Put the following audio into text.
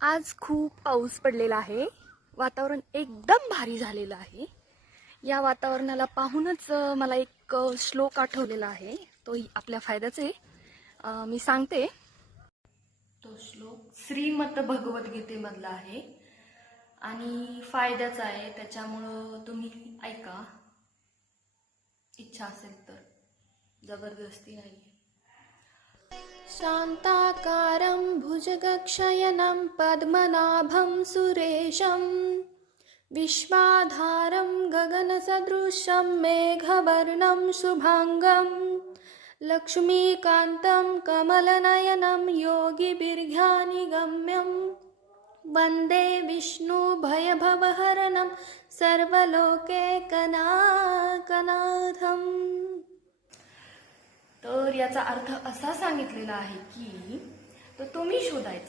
आज खूप पाऊस पडलेला आहे. वातावरण एकदम भारी झालेलं आहे. या वातावरणाला पाहूनच मला एक श्लोक आठवलेला आहे. तो आपल्या फायद्याचा आहे. मी सांगते. तो श्लोक श्रीमद भगवद्गीतेमधला आहे आणि फायद्याचा आहे. त्याच्यामुळं तुम्ही ऐका. इच्छा असेल तर, जबरदस्ती नाही. शान्ताकारं भुजगक्षयनं पद्मनाभं सुरेशं विश्वाधारं गगनसदृशं मेघवर्णं शुभाङ्गं लक्ष्मीकान्तं कमलनयनं योगिभिर्ध्यानिगम्यं वन्दे विष्णुभयभवहरणं सर्वलोकैकनाथम्। तर याचा अर्थ असा सांगितलेला आहे की तो तुम्ही शोधायचा.